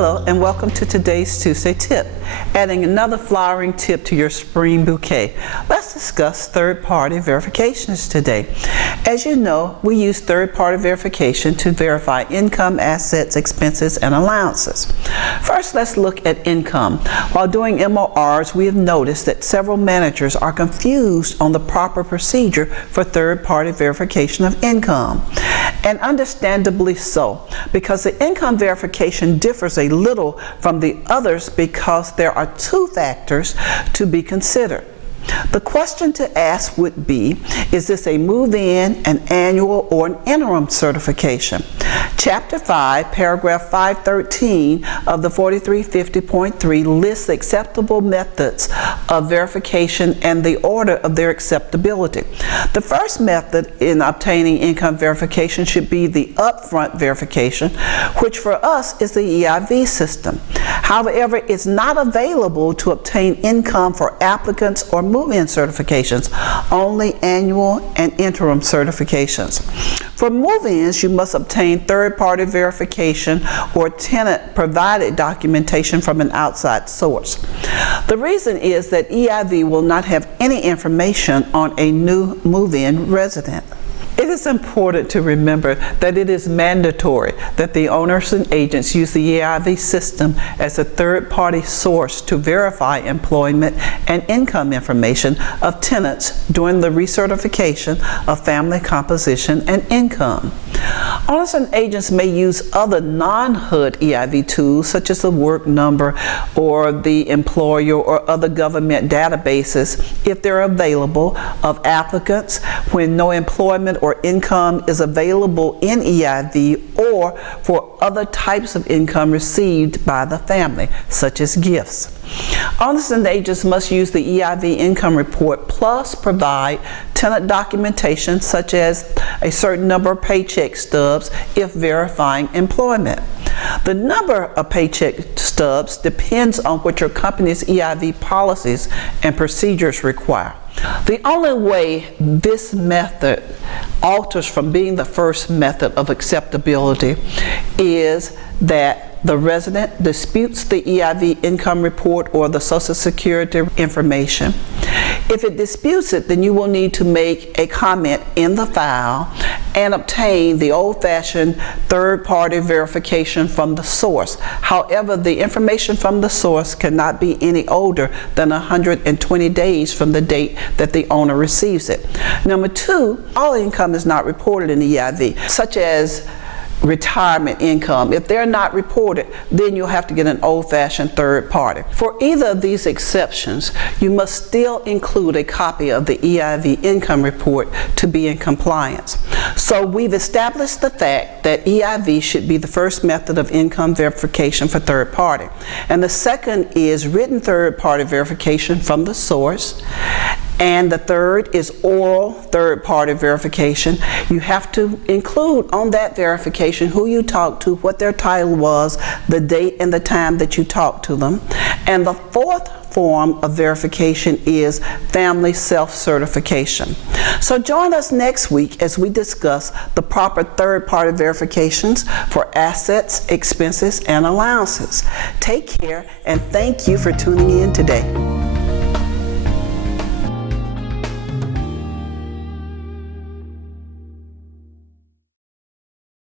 Hello and welcome to today's Tuesday Tip, adding another flowering tip to your spring bouquet. Let's discuss third-party verifications today. As you know, we use third-party verification to verify income, assets, expenses, and allowances. First, let's look at income. While doing MORs, we have noticed that several managers are confused on the proper procedure for third-party verification of income. And understandably so, because the income verification differs a little from the others because there are two factors to be considered. The question to ask would be, is this a move-in, an annual, or an interim certification? Chapter 5, paragraph 513 of the 4350.3 lists acceptable methods of verification and the order of their acceptability. The first method in obtaining income verification should be the upfront verification, which for us is the EIV system. However, it's not available to obtain income for applicants or move-in certifications, only annual and interim certifications. For move-ins, you must obtain third-party verification or tenant-provided documentation from an outside source. The reason is that EIV will not have any information on a new move-in resident. It is important to remember that it is mandatory that the owners and agents use the EIV system as a third-party source to verify employment and income information of tenants during the recertification of family composition and income. Owners and agents may use other non-HUD EIV tools such as the work number or the employer or other government databases if they're available of applicants when no employment or income is available in EIV, or for other types of income received by the family, such as gifts. Owners and agents must use the EIV income report plus provide tenant documentation such as a certain number of paycheck stubs if verifying employment. The number of paycheck stubs depends on what your company's EIV policies and procedures require. The only way this method alters from being the first method of acceptability is that the resident disputes the EIV income report or the Social Security information. If it disputes it, then you will need to make a comment in the file and obtain the old-fashioned third-party verification from the source. However, the information from the source cannot be any older than 120 days from the date that the owner receives it. Number two, all income is not reported in EIV, such as retirement income. If they're not reported, then you'll have to get an old-fashioned third party. For either of these exceptions, you must still include a copy of the EIV income report to be in compliance. So we've established the fact that EIV should be the first method of income verification for third party. And the second is written third party verification from the source. And the third is oral third-party verification. You have to include on that verification who you talked to, what their title was, the date and the time that you talked to them. And the fourth form of verification is family self-certification. So join us next week as we discuss the proper third-party verifications for assets, expenses, and allowances. Take care, and thank you for tuning in today.